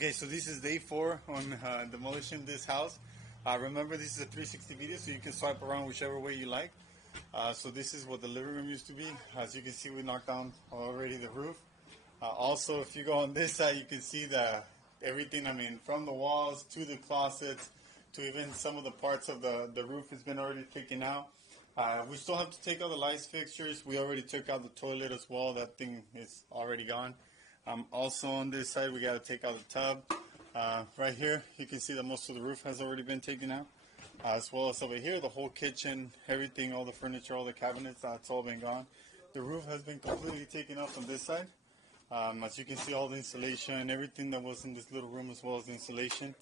Okay, so this is day 4 on demolition this house. Remember, this is a 360 video, so you can swipe around whichever way you like. So this is what the living room used to be. As you can see, we knocked down already the roof. Also, if you go on this side, you can see everything, I mean, from the walls to the closets to even some of the parts of the roof has been already taken out. We still have to take out the lights fixtures. We already took out the toilet as well. That thing is already gone. Also on this side, we got to take out the tub. Right here, you can see that most of the roof has already been taken out. As well as over here, the whole kitchen, everything, all the furniture, all the cabinets, that's all been gone. The roof has been completely taken off on this side. As you can see, all the insulation, everything that was in this little room, as well as the insulation.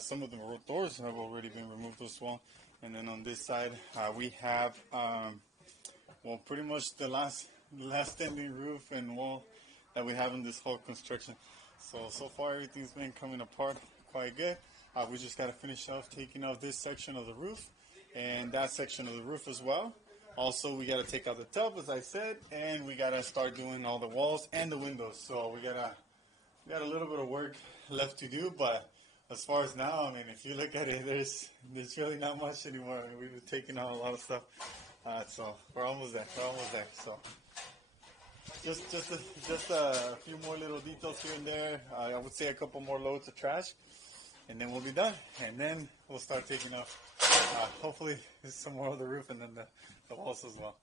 Some of the doors have already been removed as well. And then on this side, we have, well, pretty much the last standing roof and wall that we have in this whole construction. So far everything's been coming apart quite good. We just got to finish off taking off this section of the roof and that section of the roof as well. Also, we got to take out the tub, as I said, and we got to start doing all the walls and the windows. So we got a little bit of work left to do, but as far as now, I mean, if you look at it, there's really not much anymore. I mean, we've been taking out a lot of stuff. So we're almost there. So just a few more little details here and there. I would say a couple more loads of trash, and then we'll be done. And then we'll start taking off, hopefully, some more of the roof and then the walls as well.